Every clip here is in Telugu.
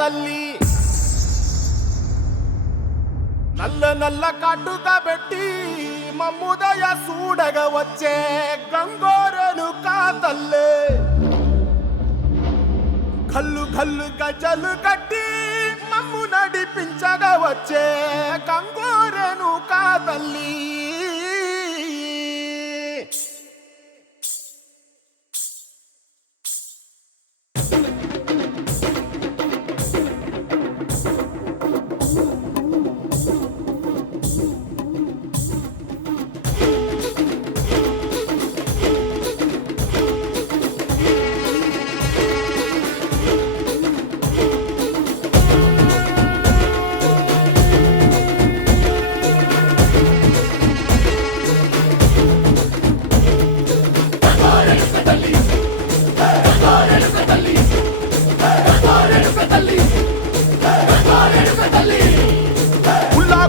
తల్లి నల్ల నల్ల కట్టుగా పెట్టి మమ్ముదయ చూడగా వచ్చే గంగోరను కాతల్లే కల్లు కల్లు గజలు కట్టి మమ్ము నడిపించగా వచ్చే గంగోరను కాతల్లి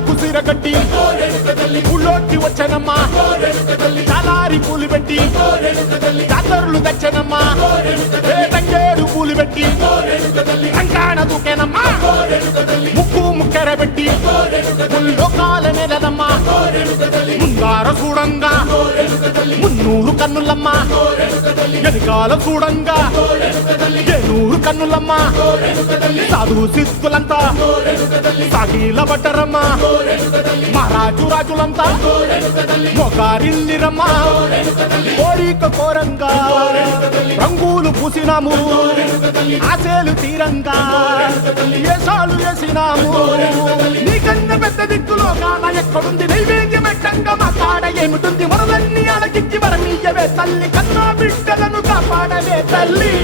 కుసిరగట్టి ఊళ్ళోకి వచ్చనమ్మా చాలారి పూలు పెట్టి జాతరులు తెచ్చనమ్మా తంగేడు పూలు పెట్టి కంకాణ దూకేనమ్మా ముక్కు ముక్కెర పెట్టి లోకాల నెలనమ్మా ముంగార చూడంగా మున్నూరు కన్నులమ్మా వెనకాల చూడంగా ఏనూరు కన్నులమ్మా సాధు సిద్ధులంతా సాగిల బట్టరమ్మా మహారాజు రాజులంతా మొగారిల్లిరమ్మా కోరిక కోరంగా రంగులు పూసినాము ఆశలు తీరంగా ఏసాలు వేసినాము నీకన్నా పెద్ద దిక్కులో కాన ఎక్కడుంది నైవేద్యం ఎట్టంగా మా కాడ ఏమిటుంది మనలన్నీ అలకిచ్చి వరమీయవే తల్లి కన్నా బిడ్డలను కాపాడవే తల్లి